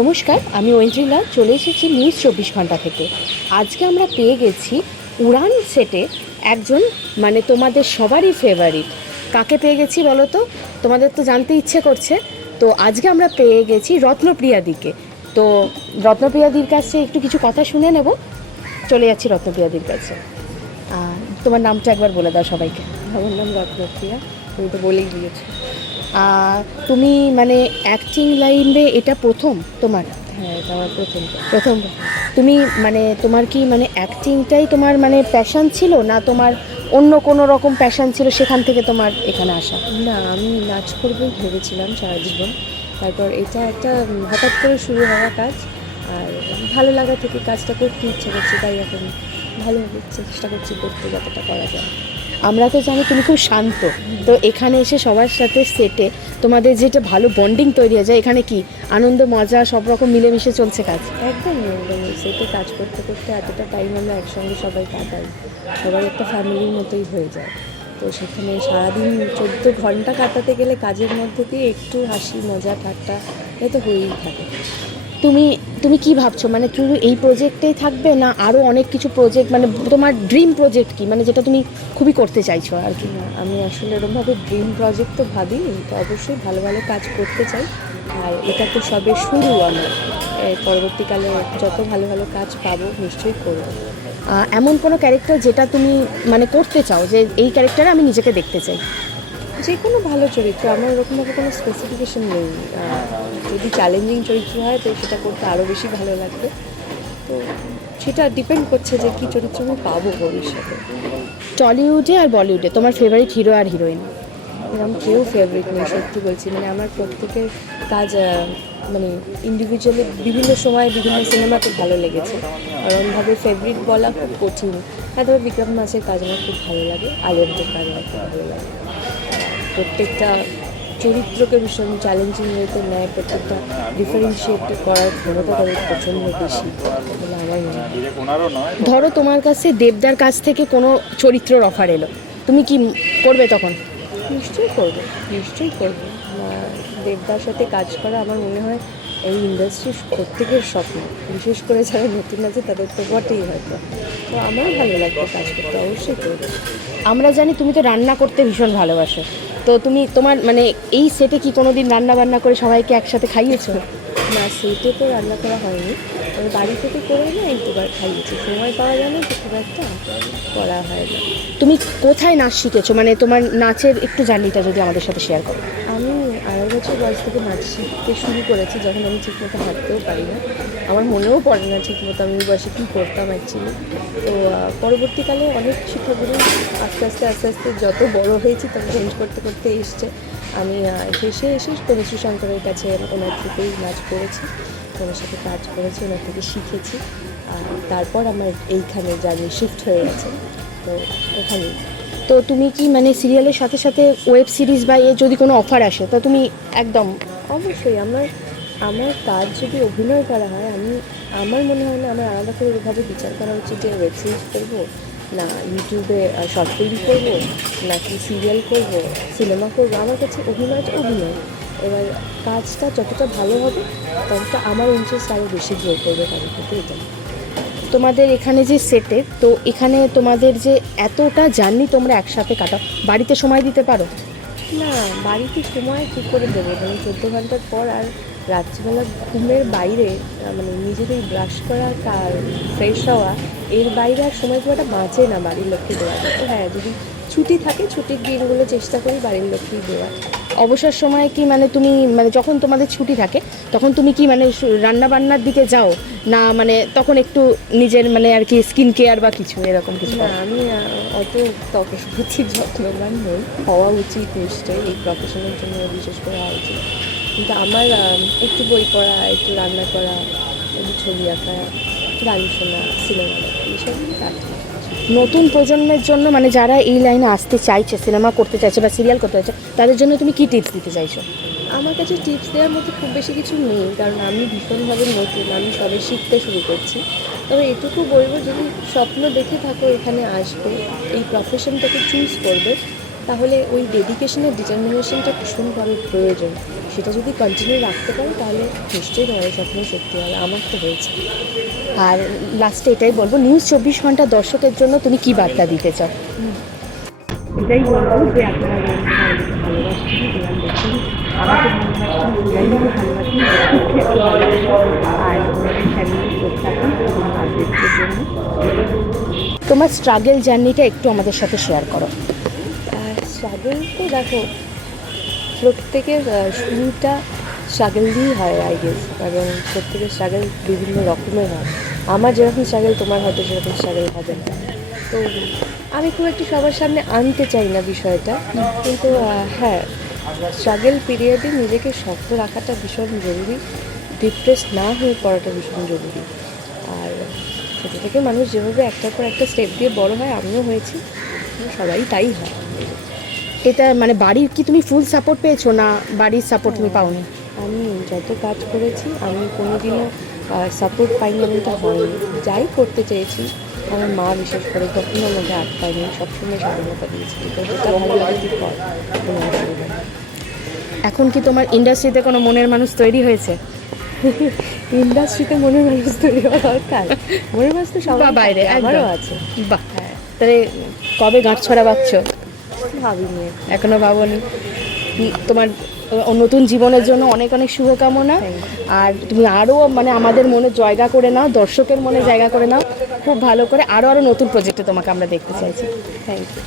নমস্কার, আমি ঐন্দ্রিলা চলে এসেছি নিউজ 24 ঘন্টা থেকে। আজকে আমরা পেয়ে গেছি উড়ান সেটে একজন তোমাদের সবারই ফেভারিট। কাকে পেয়ে গেছি বলো তো? তোমাদের তো জানতে ইচ্ছে করছে। তো আজকে আমরা পেয়ে গেছি রত্নপ্রিয়াদিকে। তো রত্নপ্রিয়াদির কাছে একটু কিছু কথা শুনে নেব। চলে যাচ্ছি রত্নপ্রিয়াদির কাছে। তোমার নামটা একবার বলে দাও সবাইকে। আমার নাম রত্নপ্রিয়া, তুমি তো বলেই দিয়েছো। তুমি অ্যাক্টিং লাইনে এটা প্রথম তোমার? হ্যাঁ, এটা আমার প্রথম। তুমি তোমার কি অ্যাক্টিংটাই তোমার প্যাশন ছিল, না তোমার অন্য কোনো রকম প্যাশন ছিল সেখান থেকে তোমার এখানে আসা? না, আমি নাচ করবই ভেবেছিলাম সারা জীবন। তারপর এটা একটা হঠাৎ করে শুরু হওয়া কাজ, আর ভালো লাগা থেকে কাজটা করতে ইচ্ছে করছে, তাই এখন ভালোভাবে চেষ্টা করছি করতে যতটা করা যায়। আমরা তো জানি তুমি খুব শান্ত, তো এখানে এসে সবার সাথে সেটে তোমাদের যেটা ভালো বন্ডিং তৈরি হয়ে যায়, এখানে কি আনন্দ মজা সব রকম মিলেমিশে চলছে কাজ? একদমই সেটে কাজ করতে করতে এতটা টাইম আমরা একসঙ্গে সবাই কাটাই, সবাই একটা ফ্যামিলির মতোই হয়ে যায়। তো সেখানে সারাদিন 14 ঘন্টা কাটাতে গেলে কাজের মধ্যে দিয়ে একটু হাসি মজা ঠাট্টা এ তো হয়েই থাকে। তুমি তুমি কি ভাবছো, তুমি এই প্রজেক্টেই থাকবে, না আরও অনেক কিছু প্রজেক্ট, তোমার ড্রিম প্রজেক্ট কি, যেটা তুমি খুবই করতে চাইছো আর কি? না, আমি আসলে এরকমভাবে ড্রিম প্রজেক্ট তো ভাবিনি, তো অবশ্যই ভালো ভালো কাজ করতে চাই। আর এটা তো সবে শুরু আমার, পরবর্তীকালে যত ভালো ভালো কাজ পাবো নিশ্চয়ই করবো। এমন কোনো ক্যারেক্টার যেটা তুমি করতে চাও, যে এই ক্যারেক্টারে আমি নিজেকে দেখতে চাই? যে কোনো ভালো চরিত্র, আমার ওরকমভাবে কোনো স্পেসিফিকেশন নেই। যদি চ্যালেঞ্জিং চরিত্র হয় তো সেটা করতে আরও বেশি ভালো লাগবে। তো সেটা ডিপেন্ড করছে যে কী চরিত্র আমি পাবো ভবিষ্যতে। টলিউডে আর বলিউডে তোমার ফেভারিট হিরো আর হিরোইন? এরকম কেউ ফেভারিট নেই, সত্যি বলছি। আমার প্রত্যেকের কাজ ইন্ডিভিজুয়ালি বিভিন্ন সময় বিভিন্ন সিনেমাতে ভালো লেগেছে। এরকমভাবে ফেভারিট বলা খুব কঠিন। তবে বিক্রম মাসের কাজ আমার খুব ভালো লাগে, আলিয়ার কাজ আমার খুব ভালো লাগে। প্রত্যেকটা চরিত্রকে ভীষণ চ্যালেঞ্জিং ওয়েতে নেয়, প্রত্যেকটা ডিফারেন্সিয়েট করার ক্ষমতা তাদের প্রচণ্ড বেশি বলে আমার মনে হয়। ধরো তোমার কাছে দেবদার কাছ থেকে কোনো চরিত্রের অফার এলো, তুমি কি করবে তখন? নিশ্চয়ই করবো। দেবদার সাথে কাজ করা আমার মনে হয় এই ইন্ডাস্ট্রির প্রত্যেকের স্বপ্ন, বিশেষ করে যারা নতুন আছে তাদের তো বটেই হয়তো। তো আমারও ভালো লাগবে কাজ করতে, অবশ্যই করবো। আমরা জানি তুমি তো রান্না করতে ভীষণ ভালোবাসো, তো তুমি তোমার এই সেটে কি কোনো দিন রান্না বান্না করে সবাইকে একসাথে খাইয়েছো? না, সেটে তো রান্না করা হয়নি, তবে বাড়ি থেকে করে না একটুবার খাইয়েছি। সময় পাওয়া যায় না তো খুব একটা করা হয় না। তুমি কোথায় নাচ শিখেছো, তোমার নাচের একটু জার্নিটা যদি আমাদের সাথে শেয়ার করো। আমি 2.5 বছর বয়স থেকে নাচ শিখতে শুরু করেছি, যখন আমি ঠিকমতো হাঁটতেও পারি না। আমার মনেও পড়ে না ঠিকমতো আমি ওই বয়সে কী করতাম অ্যাকচুয়ালি। তো পরবর্তীকালে অনেক শিক্ষাগুরু আস্তে আস্তে যত বড় হয়েছি তত চেঞ্জ করতে করতে এসছে। আমি শেষে এসে তনুশ্রী শঙ্করের কাছে ওনার থেকেই নাচ করেছি, ওনার সাথে কাজ করেছি, ওনার থেকে শিখেছি। তারপর আমার এইখানে জার্নি শিফট হয়ে গেছে, তো এখানেই। তো তুমি কি সিরিয়ালের সাথে সাথে ওয়েব সিরিজ বা যদি কোনো অফার আসে তো তুমি একদম? অবশ্যই আমার কাজ যদি অভিনয় করা হয়, আমার মনে হয় না আমার আলাদা করে ওইভাবে বিচার করা উচিত যে ওয়েব সিরিজ করবো, না ইউটিউবে শর্ট ফিল্ম করবো, নাকি সিরিয়াল করবো, সিনেমা করবো। আমার কাছে অভিনয়টা অভিনয়। এবার কাজটা যতটা ভালো হবে ততটা আমার ইন্টারেস্ট আরও বেশি গ্রো করবে তার প্রতি। এটা তোমাদের এখানে যে সেটে, তো এখানে তোমাদের যে এতটা জার্নি তোমরা একসাথে কাটাও, বাড়িতে সময় দিতে পারো? না, বাড়িতে সময় কী করে দেবো? 14 ঘন্টার পর আর রাত্রিবেলা ঘুমের বাইরে নিজেদের ব্রাশ করা আর ফ্রেশ হওয়া, এর বাইরে আর সময় পুরোটা বাঁচে না বাড়ির লক্ষ্মী দেওয়ার। তো হ্যাঁ, যদি ছুটি থাকে ছুটির দিনগুলো চেষ্টা করি বাড়ির লক্ষ্মী দেওয়ার। অবসর সময় কি তুমি যখন তোমাদের ছুটি থাকে তখন তুমি কি রান্না বান্নার দিকে যাও, না তখন একটু নিজের আর কি স্কিন কেয়ার বা কিছু এরকম কিছু? না, আমি অত ত্বকের প্রতি যত্নবান নই, হওয়া উচিত নিশ্চয়ই, এই প্রফেশনের জন্য বিশেষ করে হওয়া উচিত। কিন্তু আমার একটু বই পড়া, একটু রান্না করা, একটু ছবি আঁকা, গান শোনা, সিনেমা দেখা, এইসবই কাজ। নতুন প্রজন্মের জন্য যারা এই লাইনে আসতে চাইছে, সিনেমা করতে চাইছে বা সিরিয়াল করতে চাইছে, তাদের জন্য তুমি কি টিপস দিতে চাইছো? আমার কাছে টিপস দেওয়ার মতো খুব বেশি কিছু নেই, কারণ আমি ভীষণভাবে নতুন, আমি সবে শিখতে শুরু করছি। তবে এটুকু বলবো, যদি স্বপ্ন দেখে থাকো এখানে আসবে, এই প্রফেশনটাকে চুজ করবে, তাহলে ওই ডেডিকেশনের ডিটারমিনেশনটা ভীষণভাবে প্রয়োজন। সেটা যদি কন্টিনিউ রাখতে পারো তাহলে নিশ্চয়ই তোমাদের স্বপ্ন সত্যি হবে। আমার তো হয়েছে। আর লাস্টে এটাই বলবো, নিউজ 24 ঘন্টা দর্শকের জন্য তুমি কি বার্তা দিতে চাও? এটাই বলবো যে আপনারা ভালোবাসছেন, ধ্যান দেখছেন, আমাকে ভালোবাসছেন, ভালোবাসি আর ওনাদের ফ্যামিলি থাকুন এবং আপডেটসের জন্য। তোমার স্ট্রাগল জার্নিটা একটু আমাদের সাথে শেয়ার করো। স্ট্রাগল তো দেখো, প্রত্যেকের শুরুটা স্ট্রাগল দিয়েই হয় আই গেস, এবং প্রত্যেকের স্ট্রাগল বিভিন্ন রকমের হয়। আমার যেরকম স্ট্রাগল তোমার হয়তো সেরকম স্ট্রাগল হবে না। তো আমি খুব একটু সবার সামনে আনতে চাই না বিষয়টা, কিন্তু হ্যাঁ, স্ট্রাগল পিরিয়ডে নিজেকে শক্ত রাখাটা ভীষণ জরুরি, ডিপ্রেস না হয়ে পড়াটা ভীষণ জরুরি। আর ছোটো থেকে মানুষ যেভাবে একটার পর একটা স্টেপ দিয়ে বড় হয়, আমিও হয়েছি, সবাই তাই হয়। এটা মানে বাড়ির কি তুমি ফুল সাপোর্ট পেয়েছো, না বাড়ির সাপোর্ট তুমি পাওনি? আমি যত কাজ করেছি আমি কোনোদিনও সাপোর্ট পাইনি, এমনটা হয়নি। যাই করতে চেয়েছি আমার মা বিশেষ করে কখনো আমাকে আটকায়নি, সবসময় স্বাধীনতা দিয়েছি। তো যেটা ভালো লাগে তুই কর, কোনো অসুবিধা নেই। এখন কি তোমার ইন্ডাস্ট্রিতে কোনো মনের মানুষ তৈরি হয়েছে? ইন্ডাস্ট্রিতে মনের মানুষ তৈরি হওয়া দরকার, মনের মানুষ তো সবার বা বাইরে, আমারও একদম। আছে। বাহ, হ্যাঁ, তাহলে কবে গাঁট ছড়া বাঁধছো? ভাবিনি। এখনো ভাবোনি? তোমার নতুন জীবনের জন্য অনেক অনেক শুভকামনা। আর তুমি আরও মানে আমাদের মনে জায়গা করে নাও, দর্শকের মনে জায়গা করে নাও খুব ভালো করে, আরও নতুন প্রজেক্টে তোমাকে আমরা দেখতে চাইছি। Thank you.